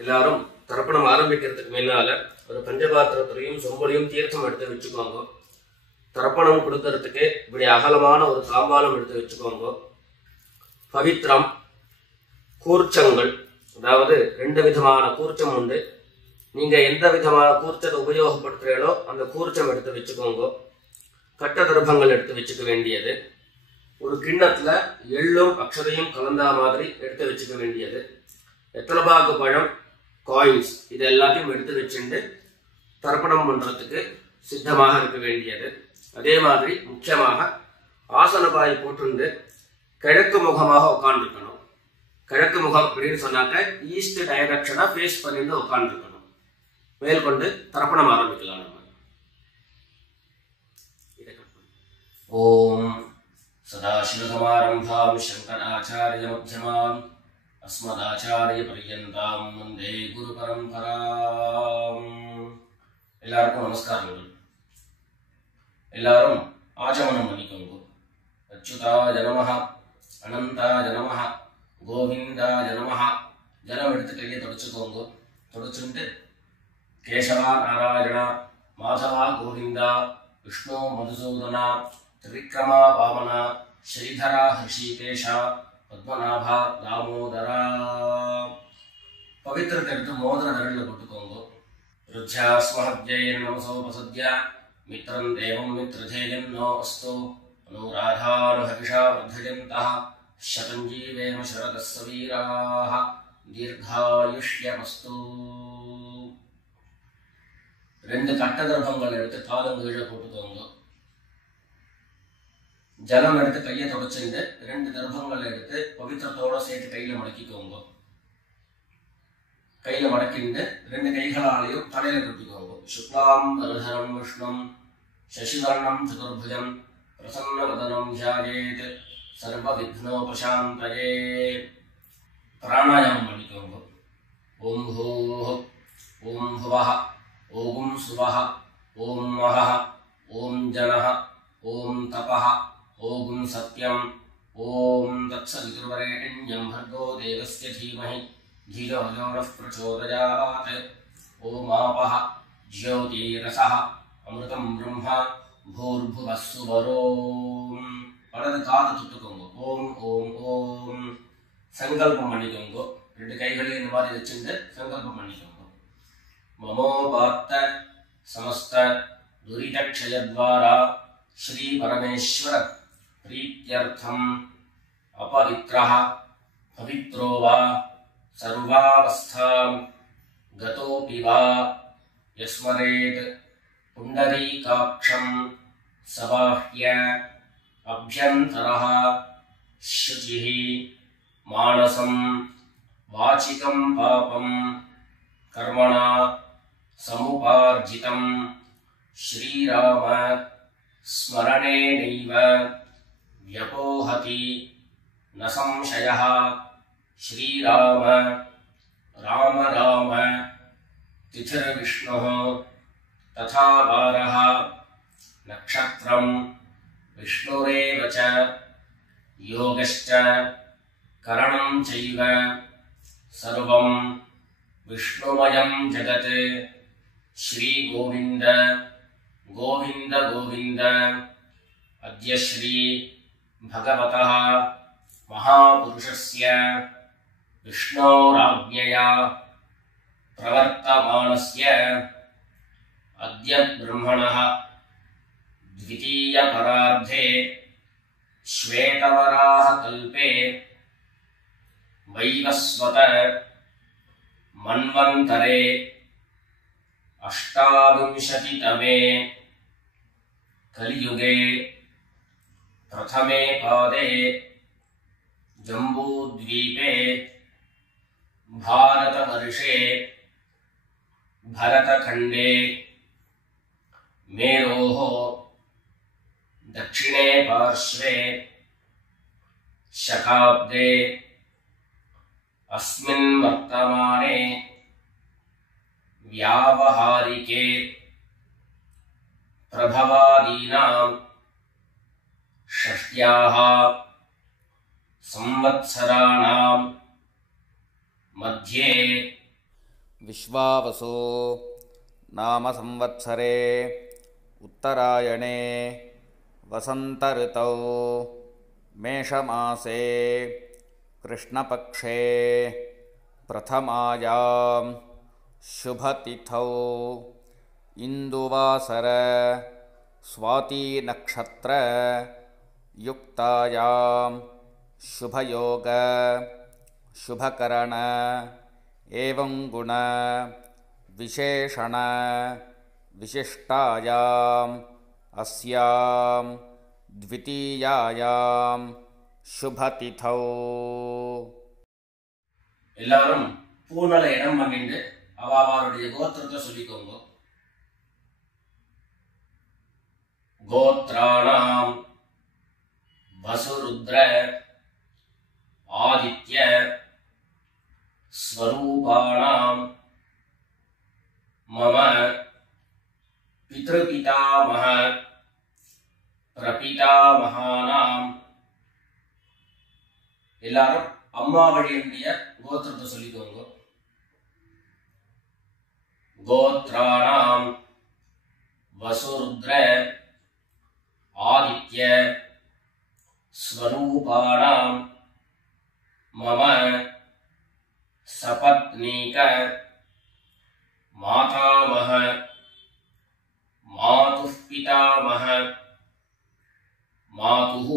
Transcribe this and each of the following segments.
எல்லாரும் தர்ப்பணம் ஆரம்பிக்கிறதுக்கு முன்னால ஒரு பஞ்சபாத்திரத்திலையும் சொம்பலையும் தீர்த்தம் எடுத்து வச்சுக்கோங்க. தர்ப்பணம் கொடுக்கறதுக்கு இப்படி அகலமான ஒரு தாம்பாலம் எடுத்து வச்சுக்கோங்க. பவித்ரம், கூர்ச்சங்கள், அதாவது 2 விதமான கூர்ச்சம் உண்டு. நீங்க எந்த விதமான கூர்ச்சத்தை உபயோகப்படுத்துறீங்களோ அந்த கூர்ச்சம் எடுத்து வச்சுக்கோங்க. கட்ட தர்ப்பங்கள் எடுத்து வச்சுக்க வேண்டியது. ஒரு கிண்ணத்துல எள்ளும் அக்ஷதையும் கலந்தா மாதிரி எடுத்து வச்சுக்க வேண்டியது. எத்தலபாக்கு பழம், காயின்ஸ், இது எல்லாத்தையும் எடுத்து வச்சுட்டு தர்ப்பணம் பண்றதுக்கு சித்தமாக இருக்க வேண்டியது. அதே மாதிரி முக்கியமாக ஆசனபாய் போட்டு கிழக்கு முகமாக உட்காந்துருக்கணும். கிழக்கு முகம் அப்படின்னு சொன்னாக்க ஈஸ்ட் டைரக்ஷனா ஃபேஸ் பண்ணிட்டு உட்காந்துருக்கணும். மேற்கொண்டு தர்ப்பணம் ஆரம்பிக்கலாம். நம்ம ஓம் சதாசிவசமாரம்பாம் சங்கராச்சாரிய மத்தியமாம் அஸ்மதாச்சாரிய பர்யந்தாம் வந்தே குரு பரம்பராம். எல்லாருக்கும் நமஸ்காரங்கள். எல்லாரும் ஆச்சமனம் பண்ணிக்கோங்க. அச்சுதாய நமஹ, அனந்தாய நமஹ, கோவிந்தாய நமஹ. ஜலம் எடுத்து கையை தொடச்சுக்கோங்க. தொடச்சுட்டு கேசவா நாராயணா, மாதவா கோவிந்தா, விஷ்ணு மதுசூதனா, திரிக்ரமா வாமனா, ஸ்ரீதரா ஹிருஷிகேஷா, பத்மநாபா தாமோதரா. பவித்திரத்தை எடுத்து மோதிர தரணில் போட்டுக்கோங்க. ருத்யாஸ்மஹத்யேன் நமசோபசத்ய மித்ரம் தேவம் மித்ரதேயம் நோ அஸ்து அனுராதானுஹவிஷா வர்தயந்தः சதஞ்சீவேம சரதஸ்ஸ வீராः தீர்காயுஷ்யமஸ்து. 2 கட்ட தர்ப்பங்கள் எடுத்து காலங்கீழே போட்டுக்கோங்க. ஜலம் எடுத்து கையை தொடச்சுட்டு 2 தர்ப்பங்கள் எடுத்து பவித்திரத்தோட சேர்த்து கையில மடக்கிக்கோங்க. கையில மடக்கிட்டு 2 கைகளாலையும் தலையில கட்டிக்கோங்க. சுக்லாம் வரதரம் விஷ்ணும் சசிவர்ணம் சதுர்புஜம் பிரசன்னவதனம் தியாயேத் சர்வ விக்னோபசாந்தயே. பிராணாயாமம் பண்ணிக்கோங்க. ஓம் பூஹ், ஓம் புவஹ, ஓம் சுவஹ, ஓம் மஹஹ, ஓம் ஜனஹ, ஓம் தபஹ, ஓம் சத்யம், ஓம் தத்சவிதுர்வரேண்யம் भर्गो देवस्य धीमहि धियो यो नः प्रचोदयात्. ओम आपः ज्योतिरसः अमृतं ब्रह्म भूर्भुवः सुवरोम्. வலது காது தொட்டுக்கோங்க. ஓம் ஓம் ஓம். சங்கல்பம் பண்ணிக்கோங்க. 2 கைகளையும் இந்த மாதிரி வச்சுட்டு சங்கல்பம் பண்ணிக்கோங்க. மமோபாத்த சமஸ்த துரிதக்ஷயத்வாரா ஸ்ரீ பரமேஸ்வர பிரீத்யர்த்தம் அபவித்ரஹ பவித்ரோ வா சர்வாவஸ்தாம் கதோபி வா யஸ்மரேத் புண்டரீகாக்ஷம் சபாஹ்ய அப்யந்தரஹ சுசிஹ மானசம் வாசிகம் பாபம் கர்மணா சமுபார்ஜிதம் ஸ்ரீராம ஸ்மரணேனைவ வ்யபோஹதி ந சம்சயः. ஸ்ரீராம ராம ராம திதிர்விஷ்ணுः ததா வாரः நக்ஷத்ரம் விஷ்ணுரேவ ச யோகश्च கரணம் சைவ சர்வம் விஷ்ணுமயம் ஜகத். ஸ்ரீ கோவிந்த கோவிந்த கோவிந்த. அத்ய ஸ்ரீ பகவதः மகாபுருஷஸ்ய விஷ்ணோராஜ்ஞயா பிரவர்த்தமானஸ்ய அத்ய பிரம்மணः द्वितीय परार्धे श्वेतवराह कल्पे वैवस्वत मन्वन्तरे अष्टाविंशतितमे कलियुगे प्रथमे पादे जम्बूद्वीपे भारतवर्षे भरतखण्डे मेरोः दक्षिणे पार्श्वे शकाब्दे अस्मिन् वर्तमाने व्यावहारिके प्रभवादीनां षष्ट्याः संवत्सराणां मध्ये विश्वावसु नाम संवत्सरे उत्तरायणे वसन्तऋतौ मेषमासे कृष्णपक्षे प्रथमायां शुभतिथौ इन्दुवासर स्वातीनक्षत्र युक्तायां शुभयोग शुभकरण एवं गुण विशेषण विशिष्टायाम् अस्यां द्वितीयायां शुभतिथौ எல்லாரும் பூநல இடம் பண்ணிட்டு அவருடைய கோத்திரத்தை சொல்லிக்கோங்க. கோத்ராணாம் வசுருத்ர ஆதித்ய ஸ்வரூபாணாம் மம பித்ருபிதாமஹ பிரபிதாமஹானாம். எல்லாரும் அம்மா வழியுடைய கோத்திரத்தை சொல்லிக்கோங்க. கோத்ராணாம் வசுருத்ர ஆதித்ய ஸ்வரூபாணாம் மம சபத்னீக மாதாமஹ மாதுः பிதாமஹ மாதுः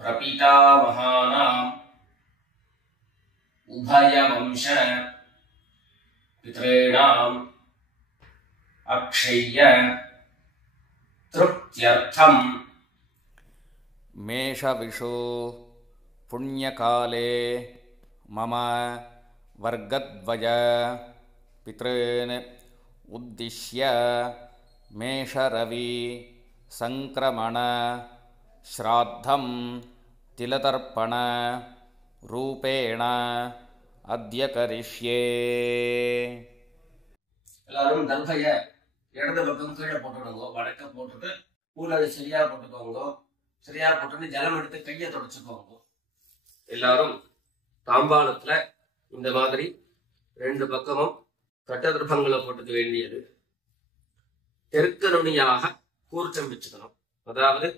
பிரபிதாமஹானாம் உபயவம்ச பித்ரேணாம் அக்ஷய்ய திருப்த்யர்த்தம். मेषविषु पुण्यकाले मम वर्गद्वय पितॄन् उद्दिश्य मेषरवि संक्रमण श्राद्धं तिलतर्पण रूपेण अद्य करिष्ये. எல்லாரும் தர்பைய இடது பக்கம் கீழே போட்டுடுங்க. வடக்க போட்டுட்டு பூனலை சரியா போட்டுக்கோங்க. சரியா போட்டுட்டு ஜலம் எடுத்து கையை தொடச்சுக்கோங்க. எல்லாரும் தாம்பாளத்துல இந்த மாதிரி ரெண்டு பக்கமும் கட்ட திருப்பங்களை போட்டுக்க வேண்டியது. தெற்கு நுனியாக கூர்ச்சம் வச்சுக்கணும். அதாவது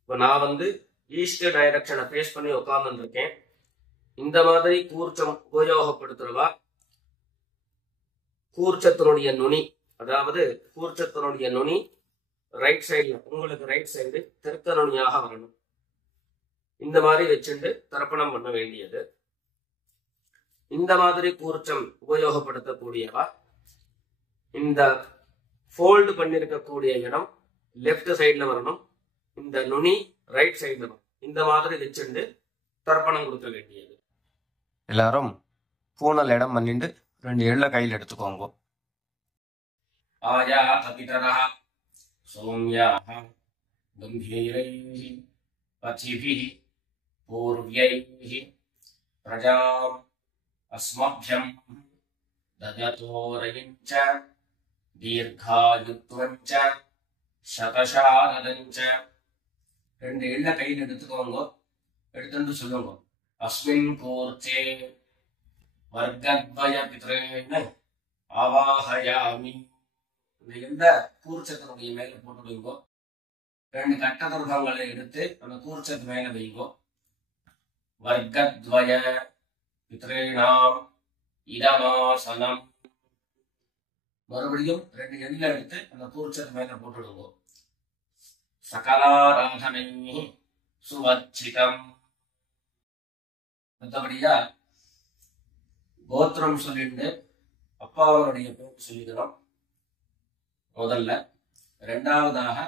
இப்ப நான் ஈஸ்ட் டைரக்ஷனை ஃபேஸ் பண்ணி உட்கார்ந்து இருக்கேன். இந்த மாதிரி கூர்ச்சம் உபயோகப்படுத்துறவா கூர்ச்சத்தினுடைய நுனி, அதாவது கூர்ச்சத்தினுடைய நுனி ரைட் சைடுல, உங்களுக்கு ரைட் சைடு தெற்கு நுனியாக வரணும். இந்த மாதிரி வச்சுட்டு தர்ப்பணம் பண்ண வேண்டியது. இந்த மாதிரி கூர்ச்சம் உபயோகப்படுத்தக்கூடியவா இந்த ஃபோல்டு பண்ணிருக்கக்கூடிய இடம் லெஃப்ட் சைட்ல வரணும். இந்த நுனி ரைட் சைட்ல வரணும். இந்த மாதிரி வச்சுட்டு தர்ப்பணம் கொடுக்க வேண்டியது. எல்லாரும் பூனல் இடம் பண்ணிட்டு ரெண்டு எள்ள கையில் எடுத்துக்கோங்க. ஆயா தபிதரா சௌம்யாஹ கம்பீரைஹ பசிபிஹ பூர்வ்யைஹ பிரஜாம் அஸ்மப்யம் தததோரயஞ்ச தீர்காயுத்வஞ்ச சதசாரதஞ்ச. ரெண்டு எள்ள கையில் எடுத்துக்கோங்க. எடுத்துட்டு சொல்லுங்க. அஸ்மின் கூர்ச்சே வர்க்கத்வய பித்ரேன ஆவாஹயாமி. இந்த எந்த கூர்ச்சத்தினுடைய மேல போட்டுடுங்கோ. ரெண்டு கட்ட துர்கங்களை எடுத்து அந்த கூர்ச்சத்து மேல வைங்கோ. வர்க்கத்வய பித்ரேணாம் இதமாசனம். மறுபடியும் ரெண்டு எண்ண எடுத்து அந்த கூர்ச்சத்து மேல போட்டுடுங்கோ. சகலாராதனை சுவர்ச்சிதம். மற்றபடியா கோத்திரம் சொல்லிட்டு அப்பாவனுடைய பேர் சொல்லிக்கிறோம் முதல்ல. ரெண்டாவதாக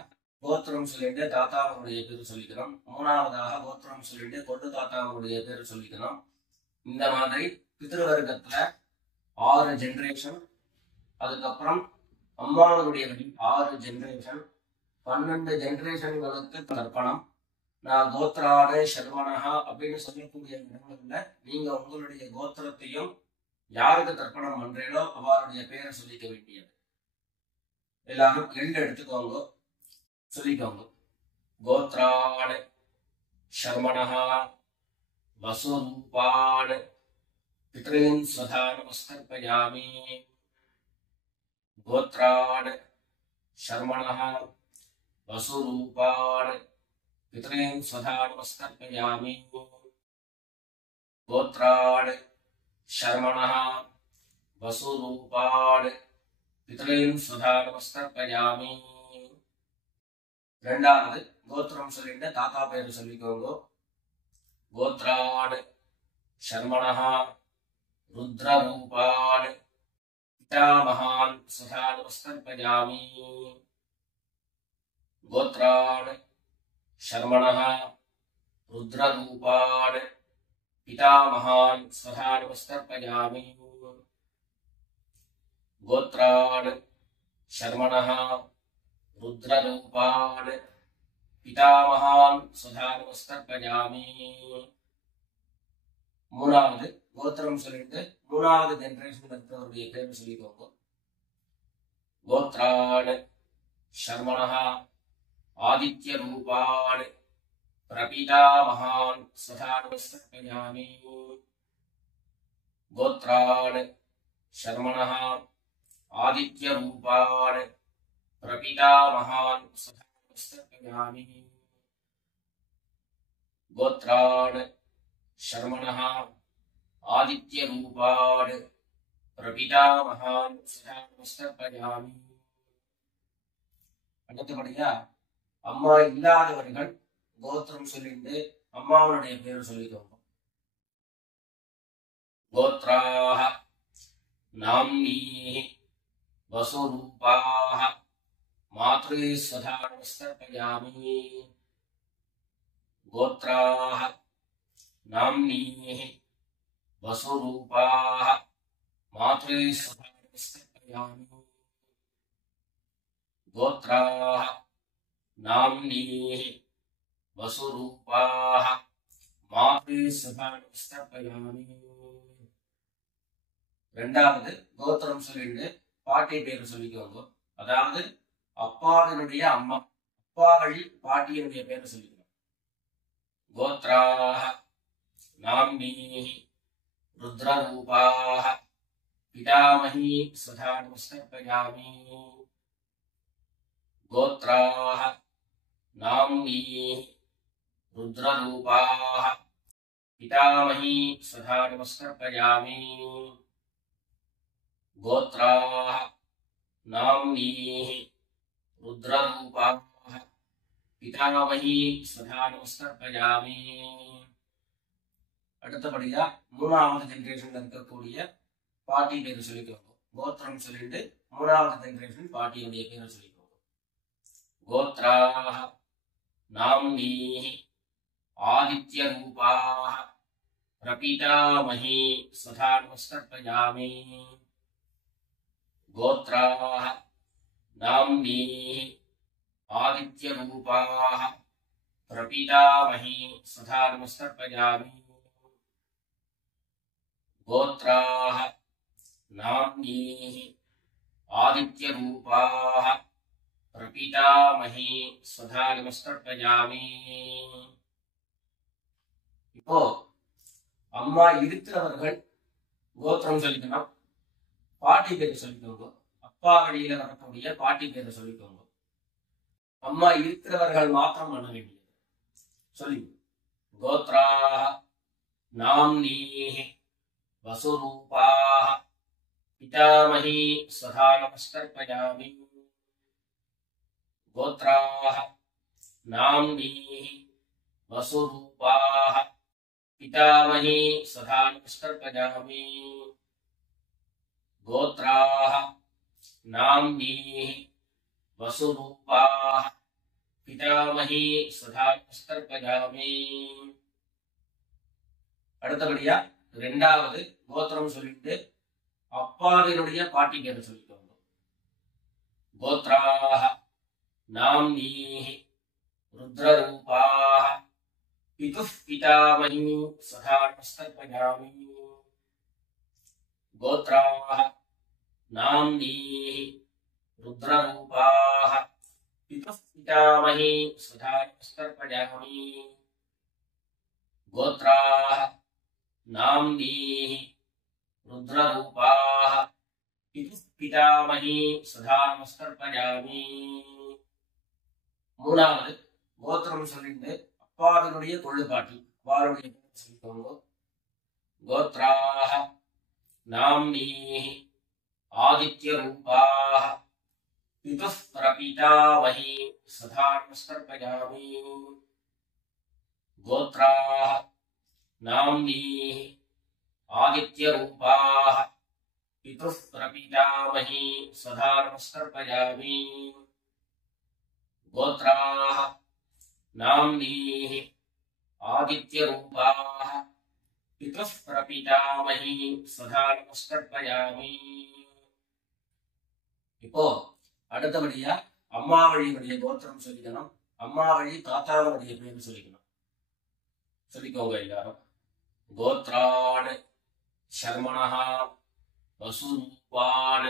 கோத்திரம் சொல்லிட்டு தாத்தாவனுடைய பேர் சொல்லிக்கிறோம். மூணாவதாக கோத்திரம் சொல்லிட்டு கொண்டு தாத்தாவனுடைய பேர் சொல்லிக்கிறோம். இந்த மாதிரி பித்ருவர்க்கத்துல 6 ஜெனரேஷன், அதுக்கப்புறம் அம்மாவனுடைய 6 ஜெனரேஷன், 12 ஜெனரேஷன்களுக்கு தர்ப்பணம். நான் கோத்ரானே சர்வனஹா அப்படின்னு சொல்லக்கூடிய இடங்கள்ல நீங்க உங்களுடைய கோத்திரத்தையும் யாருக்கு தர்ப்பணம் பண்றீங்களோ அவருடைய பேரை சொல்லிக்க வேண்டியது. எல்லாரும் எள்ளு எடுத்துக்கோங்க, சொல்லிக்கோங்க. கோத்ரான் சர்மணஹா வசுரூபான் पितॄन् स्वधा नमस्कर्पयामि गोत्रान् शर्मणः वसुरूपान् पितॄन् स्वधा नमस्कर्पयामि गोत्रान् शर्मणः वसुरूपान् पितॄन् स्वधा नमस्कर्पयामि ரெண்டாவது கோத்திரம் சொல்லிட்டு தாத்தா பேரு சொல்லிக்கோங்க கோத்ரான் शर्मणः रुद्ररूपान् पितामहान् स्वधा नमस्कर्पयामि गोत्रान् शर्मणः रुद्ररूपान् पितामहान् स्वधा नमस्कर्पयामि गोत्रान् शर्मणः रुद्ररूपान् पितामहान् स्वधा नमस्कर्पयामि மூணாவது கோத்திரம் சொல்லிட்டு மூணாவது ஜெனரேஷன் இருக்கிறவருடைய பேர் சொல்லிக்கோங்க கோத்ரான் शर्मणः आदित्य रूपान् प्रपितामहान् स्वधा नमस्कर्पयामि गोत्रान् शर्मणः आदित्य रूपान् प्रपितामहान् स्वधा नमस्कर्पयामि गोत्रान् शर्मणः आदित्य रूपान् प्रपितामहान् स्वधा नमस्कर्पयामि அடுத்தபடியா அம்மா இல்லாதவர்கள் கோத்திரம் சொல்லிட்டு அம்மாவுடைய பேர் சொல்லிக்கோங்க கோத்ராஹ நாம்னீஹி வசுரூபாஹ மாத்ரீ स्वधा नमस्कर्पयामि गोत्राः नाम्नीः वसुरूपाः मातृ स्वधा नमस्कर्पयामि गोत्राः नाम्नीः वसुरूपाः मातृ स्वधा नमस्कर्पयामि ரெண்டாவது கோத்திரம் சொல்லிட்டு பாட்டி பேர் சொல்லிக்கோங்க அதாவது அப்பாவினுடைய அம்மா அப்பா வழி பாட்டியினுடைய பேர் சொல்லிக்கணும் கோத்ராஹ नाम्नीः रुद्ररूपाः पितामही स्वधा नमस्कर्पयामि गोत्राः नाम्नीः रुद्ररूपाः पितामही स्वधा नमस्कर्पयामि गोत्राः नाम्नीः रुद्ररूपाः पितामही स्वधा नमस्कर्पयामि அடுத்தபடியா மூணாவது ஜெனரேஷன்ல இருக்கக்கூடிய பாட்டி பேர் சொல்லிக்கோங்க கோத்திரம் சொல்லிட்டு மூணாவது ஜெனரேஷன் பாட்டியுடைய பேர் சொல்லிக்கோங்க கோத்ராஹ நாம்னீஹி ஆதித்ய ரூபாஹ பிரபிதாமஹி स्वधा नमस्कर्पयामि गोत्राः नाम्नीः आदित्य रूपाः प्रपितामही स्वधा नमस्कर्पयामि गोत्राः नाम्नीः आदित्य रूपाः प्रपितामही स्वधा नमस्कर्पयामि இப்போ அம்மா இருக்கிறவர்கள் கோத்திரம் சொல்லிக்கணும் பாட்டி பேர் சொல்லிக்கோங்க அப்பா வழியில வரக்கூடிய பாட்டி பேரை சொல்லிக்கோங்க அம்மா இருக்கிறவர்கள் மாத்திரம் பண்ண வேண்டியது சொல்லி கோத்ராஹ நாம்னீஹி वसुरूपाः पितामही स्वधा नमस्कर्पयामि गोत्राः नाम्नीः वसुरूपाः पितामही स्वधा नमस्कर्पयामि गोत्राः नाम्नीः वसुरूपाः पितामही स्वधा नमस्कर्पयामि அடுத்தபடியா ரெண்டாவது கோத்திரம் சொல்லிட்டு அப்பாவினுடைய பாட்டி பேர் சொல்லிக்கோங்க கோத்ராஹ நாம்னீஹி रुद्ररूपाः पितुः पितामही स्वधा नमस्कर्पयामि गोत्राः नाम्नीः रुद्ररूपाः पितुः पितामही स्वधा नमस्कर्पयामि गोत्राः नाम्नीः रुद्ररूपाः पितुः पितामही सदा नमस्कर्पयामि. மூணாவது கோத்திரம் சொல்லிட்டு அப்பாவினுடைய கொள்ளுப்பாட்டி அப்பாவுடைய சொல்லிக்கோங்க. கோத்ராஹ நாம்னீஹி ஆதித்யரூபாஹ பிதுः பிரபிதாமஹி சதா நமஸ்கர்பயாமி. கோத்ராஹ நாம்னீஹி ஆதித்யரூபாஹ பிதுः பிரபிதாமஹி சதா நமஸ்கர்பயாமி. கோத்ராஹ நாம்னீஹி ஆதித்யரூபாஹ பிதுः பிரபிதாமஹி சதா நமஸ்கர்பயாமி. இப்போ அடுத்தபடியா அம்மா வழியினுடைய கோத்திரம் சொல்லிக்கணும். அம்மா வழி தாத்தாவுடைய பேரு சொல்லிக்கணும். சொல்லிக்கோங்க எல்லாரும். கோத்ரான் சர்மணஹ வசுரூபான்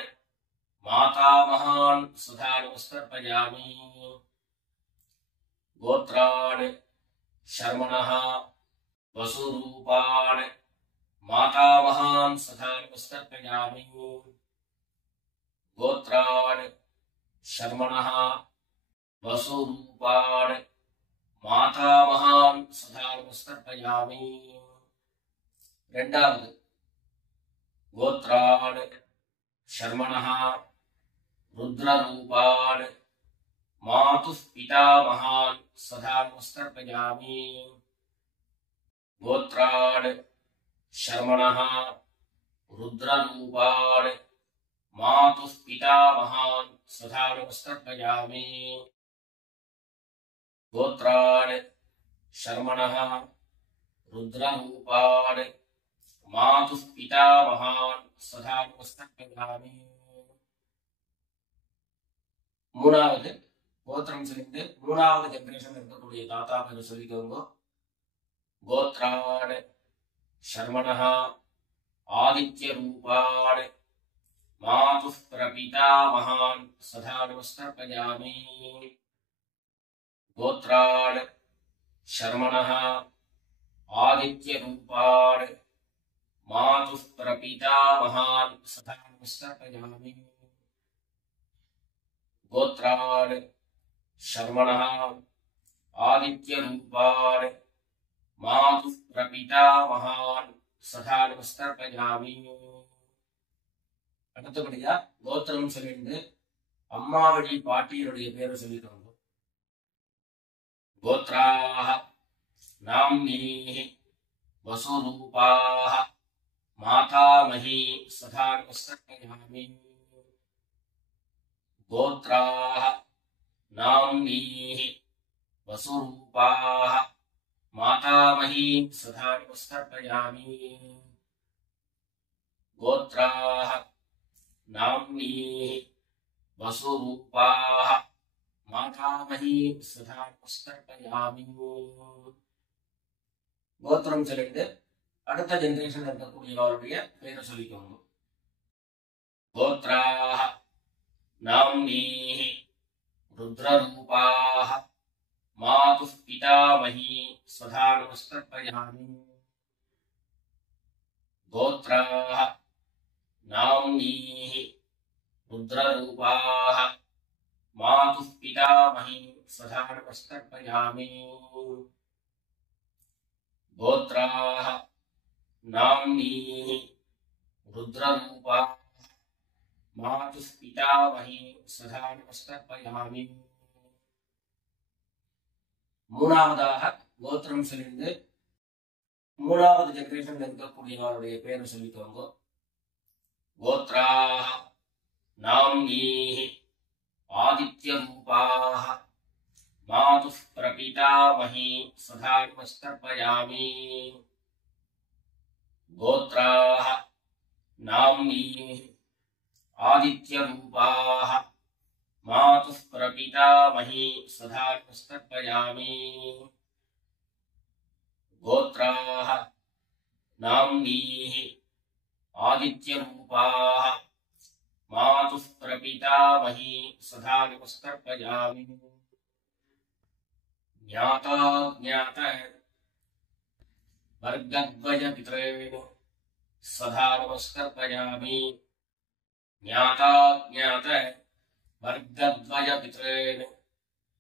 மாதாமகான் சதா நமஸ்கர்பயாமி. கோத்ரான் சர்மணஹ வசுரூபான் மாதாமகான் சதா நமஸ்கர்பயாமி. கோத்ரான் சர்மணஹ வசுரூபான் மாதாமகான் சதா நமஸ்கர்பயாமி. இரண்டாவது கோத்ரான் சர்மணஹ ருத்ரரூபான் மாதுः பிதாமகான் சதா நமஸ்கர்பயாமி. கோத்ரான் சர்மணஹ ருத்ரரூபான் மாதுः பிதாமகான் சதா நமஸ்கர்பயாமி. கோத்ரான் சர்மணஹ ருத்ரரூபான் மாதுः பிதாமகான் சதா நமஸ்கர்பயாமி. மூணாவது கோத்திரம் சொல்லிட்டு மூணாவது ஜெனரேஷன் இருக்கக்கூடிய தாத்தா பேரு சொல்லிக்கோங்க. கோத்ரான் சர்மணஹ ஆதித்யரூபான் மாதுः பிரபிதாமகான் சதா நமஸ்கர்பயாமி. கோத்ரான் சர்மணஹ ஆதித்யரூபான் மாதுः பிரபிதாமகான் சதா நமஸ்கர்பயாமி. கோத்ரான் சர்மணஹ ஆதித்யரூபான் மாதுः பிரபிதாமகான் சதா நமஸ்கர்பயாமி. அடுத்தபடியா கோத்திரம் சொல்லிட்டு அம்மா வழி பாட்டியருடைய பேரை சொல்லிக்கோங்க. கோத்ராஹ நாம்னீஹி வசுரூபாஹ மாதாமஹி சதா நமஸ்கர்பயாமி. கோத்ராஹ நாம்னீஹி வசுரூபாஹ மாதாமஹி சதா நமஸ்கர்பயாமி. கோத்ராஹ நாம்னீஹி வசுரூபாஹ மாதாமஹி சதா நமஸ்கர்பயாமி. கோத்திரம் சொல்லிட்டு அடுத்த ஜெனரேஷன் இருக்கக்கூடியவருடைய பேரை சொல்லிக்கோங்க. கோத்ராஹ நாம்னீஹி ருத்ரரூபாஹ மாதுः பிதாமஹி சதா நமஸ்கர்பயாமி. கோத்ராஹ நாம்னீஹி ருத்ரரூபாஹ மாதுः பிதாமஹி சதா நமஸ்கர்பயாமி. கோத்ராஹ நாம்னீஹி ருத்ரரூபாஹ மாதுः பிதாமஹி சதா நமஸ்கர்பயாமி. மூணாவதாக கோத்திரம் சொல்லிட்டு மூணாவது ஜெனரேஷன் இருக்கக்கூடியவருடைய பேரை சொல்லிக்கோங்க. கோத்ராஹ நாம்னீஹி ஆதித்யரூபாஹ மாதுः பிரபிதாமஹி சதா நமஸ்கர்பயாமி. கோத்ராஹ நாம்னீஹி ஆதித்யரூபாஹ மாதுः பிரபிதாமஹி சதா நமஸ்கர்பயாமி. கோத்ராஹ நாம்னீஹி ஆதித்யரூபாஹ மாதுः பிரபிதாமஹி சதா நமஸ்கர்பயாமி. ஞாதா ஞாத வர்கத்வய பித்ரேண स्वधा नमस्कर्पयामि ज्ञाता ज्ञात वर्गद्वय पितॄन्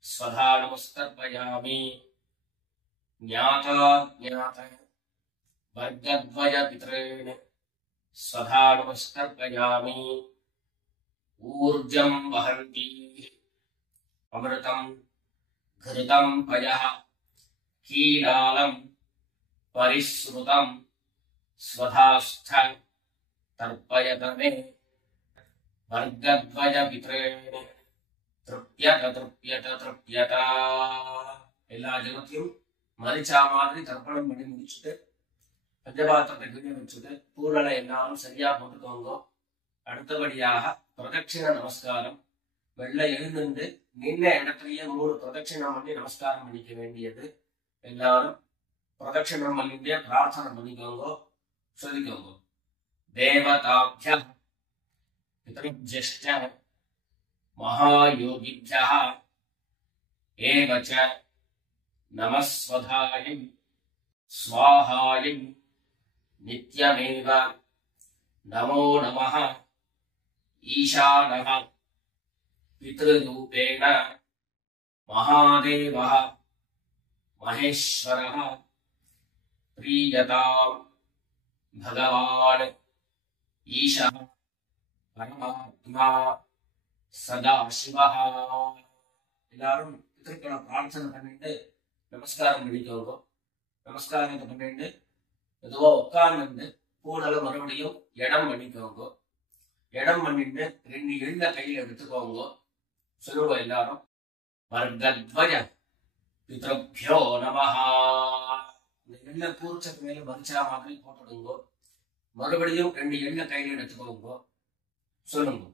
स्वधा नमस्कर्पयामि ज्ञाता ज्ञात वर्गद्वय पितॄन् स्वधा नमस्कर्पयामि ऊर्जं वहन्ति अमृतं घृतं पयः कीलालं परिश्रुतं स्वधास्थ तर्पयत मे वर्गद्वय पितॄन् तृप्यत तृप्यत तृप्यत எல்லா ஜனத்தையும் மரிச்சா மாதிரி தர்ப்பணம் பண்ணி முடிச்சுட்டு பஞ்சபாத்திரத்தை கீழே வச்சுட்டு பூரணை எல்லாரும் சரியா போட்டுக்கோங்க. அடுத்தபடியாக பிரதட்சிண நமஸ்காரம். வெள்ளை எழுந்து நின்ன இடத்துலயே 3 பிரதட்சிணம் பண்ணி நமஸ்காரம் பண்ணிக்க வேண்டியது. எல்லாரும் பிரதட்சிணம் பண்ணிட்டே பிரார்த்தனை பண்ணிக்கோங்க, சொல்லிக்கோங்க. தேவதாப்ய பிதృభ్యశ్చ மகாயோகிभ्यः ஏவச்ச நமஸ்வதாயை ஸ்வாஹாயை நித்யமேவ நமோ நமः ஈசானः पितृरूपेण महादेवः महेश्वरः प्रीयतां भगवान् ईशः परमात्मा सदाशिवः. எல்லாரும் பிதற்களை பிரார்த்தனை பண்ணிட்டு நமஸ்காரம் பண்ணிக்கோங்க. நமஸ்காரத்தை பண்ணிட்டு எதுவோ உட்கார்ந்து பூனல மறுபடியும் இடம் பண்ணிக்கோங்க. இடம் பண்ணிட்டு 2 எண்ண கையில எடுத்துக்கோங்க. சொல்லுவோம் எல்லாரும் வர்கத்வய பித்ருभ्यो நமஹ. இந்த எண்ண கூர்ச்சக்கு மேல மரிச்சா மாதிரி போட்டுடுங்க. மறுபடியும் 2 எண்ண கையில எடுத்துக்கோங்க. சொல்லுங்க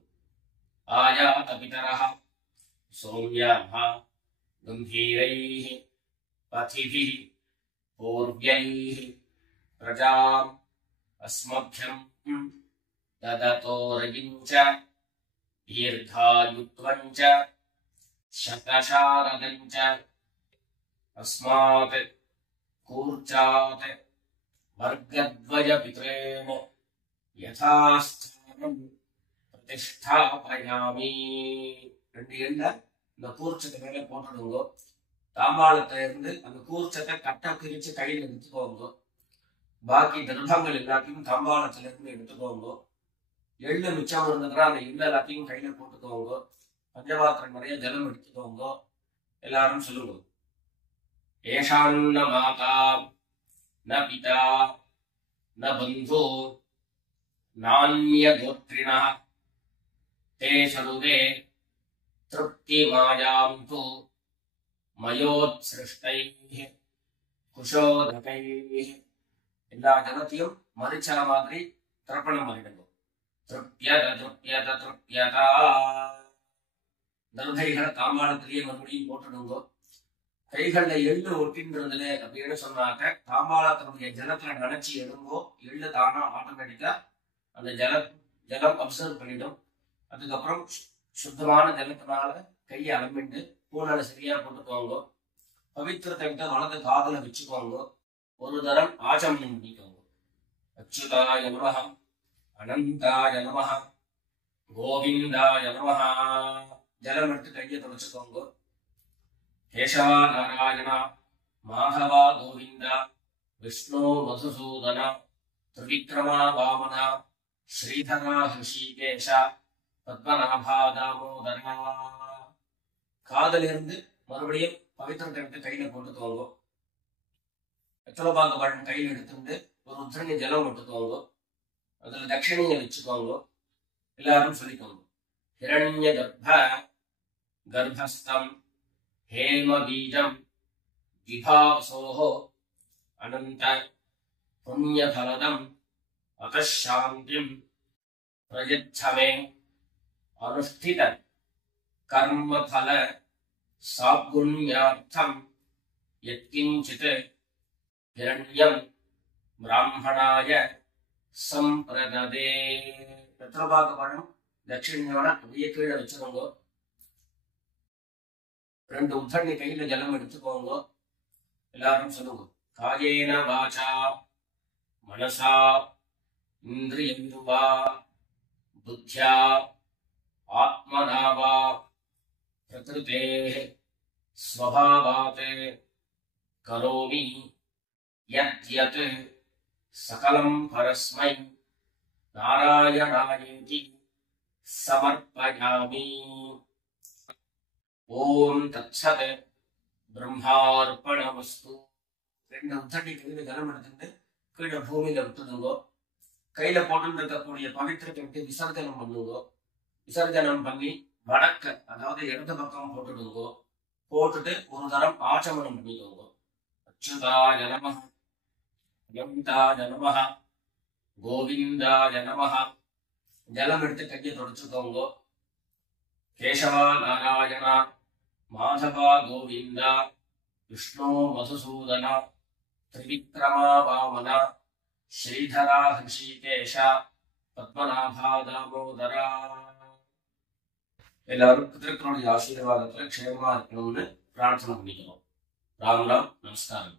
ஆயாத பிதரஹ சௌம்யாஹ கம்பீரைஹ பதிபிஹ பூர்வ்யைஹ பிரஜாம் அஸ்மभ्यं தததோ ரகிஞ்ச தீர்காயுத்வஞ்ச சதசாரதஞ்ச அஸ்மாத் கூர்ச்சாத் வர்கத்வய பித்ரேண யதாஸ்தானம் பிரதிஷ்டாபயாமி. 2 எண்ண இந்த கூர்ச்சத்தை மேல போட்டுடுங்க. தாம்பாளத்துல இருந்து அந்த கூர்ச்சத்தை கட்ட பிரிச்சு கையில எடுத்துக்கோங்க. பாக்கி தர்பங்கள் எல்லாத்தையும் தாம்பாளத்துல இருந்து எடுத்துக்கோங்க. எள்ளு மிச்சம் இருந்ததுன்னா அந்த எள்ளு எல்லாத்தையும் கையில போட்டுக்கோங்க. பஞ்சபாத்திரம் நிறைய ஜலம் எடுத்துக்கோங்க. எல்லாரும் சொல்லுங்க ஏஷான்ன மாதா ந பிதா ந பந்தோ நான்ய கோத்ரிணா தே சருவே திருப்தி மாயாம் து மயோத்ஸ்ருஷ்டைஹ குஷோதகைஹ. எல்லா ஜனத்தையும் மரிச்சா மாதிரி தர்ப்பணம் பண்ணிடுங்க. திருப்யத திருப்யத திருப்யதா. தர்கைகளை தாம்பாளத்திலேயே மறுபடியும் போட்டுடுங்க. கைகள்ல எள்ளு ஒட்டின்றதுல அப்படின்னு சொன்னாக்க தாம்பாளத்தினுடைய ஜலத்துல நினைச்சு எடுங்கோ. எள்ளு தானா ஆட்டோமேட்டிக்கா அந்த ஜலம் அப்சர்வ் பண்ணிடும். அதுக்கப்புறம் சுத்தமான ஜலத்தினால கையை அலம்பிட்டு பூனலை சரியா போட்டுக்கோங்க. பவித்திரத்தை விட்டு வலது காதுல வச்சுக்கோங்க. ஒரு தரம் ஆச்சமனம் பண்ணிக்கோங்க. அச்சுதாய நமஹ அனந்தாய நமஹ கோவிந்தாய நமஹ. ஜலம் எடுத்து கையை தொடச்சுக்கோங்க. கேசவா நாராயண மாதவா கோவிந்த விஷ்ணு மதுசூதன திரிவிக்ரமா வாமன ஸ்ரீதரா ஹிருஷிகேஷ பத்மநாபா தாமோதரா. காதல இருந்து மறுபடியும் பவித்திரத்தை எடுத்து கையில போட்டுக்கோங்க. வெத்தலபாக பழம் கையில் எடுத்துட்டு ஒரு உத்திரணி ஜலம் விட்டுக்கோங்க. அதுல தட்சிணியை வச்சுக்கோங்க. எல்லாரும் சொல்லிக்கோங்க ஹிரண்ய கர்ப்பஸ்தம் ஹேம பீஜம் விபாசோஹோ அனந்த புண்ணியபலதம் அகசாந்திம் பிரயச்சமே அனுஷ்டித கர்மபல சாகுண்யார்த்தம் யத்கிஞ்சித் ஹிரண்யம் பிராமணாய சம்பிரததே. வெத்தலபாக பழம் தட்சிணியோட அப்படியே கீழே வச்சுக்கோங்க. 2 உத்தண்ணி கையில ஜலம் எடுத்துக்கோங்க. எல்லாரும் சொல்லுங்க காயேன வாசா மனசா இந்திரியேர்வா புத்யா ஆத்மனா வா பிரகிருதேஹ ஸ்வபாவாத் கரோமி யத் சகலம் பரஸ்மை நாராயணாயேதி சமர்ப்பயாமி. ஓம் தத்சத். பிரம்மார்ப்பணமஸ்து. 2 உத்தட்டி கையில ஜலம் எடுத்துட்டு கீழே பூமியில விட்டுடுங்கோ. கையில போட்டு இருக்கக்கூடிய பவித்திரத்தை விட்டு விசர்ஜனம் பண்ணுங்கோ. விசர்ஜனம் பண்ணி வடக்க, அதாவது இடது பக்கம் போட்டுடுங்கோ. போட்டுட்டு ஒரு தரம் ஆச்சமனம் பண்ணிக்கோங்க. அச்சுதாய நமஹ, யந்தாய நமஹ, கோவிந்தாய நமஹ. ஜலம் எடுத்து கையை தொடச்சுக்கோங்க. கேசவா நாராயணா, மாதவா கோவிந்தா, விஷ்ணு மதுசூதன, திரிவிக்ரமா வாமன, ஸ்ரீதரா ஹிருஷிகேஷ, பத்மநாபா தாமோதரா. எல்லாரும் பிதர்களுடைய ஆசீர்வாதத்துல க்ஷேமமா இருக்கணும்னு பிரார்த்தனை பண்ணிக்கணும். ராம் ராம். நமஸ்காரம்.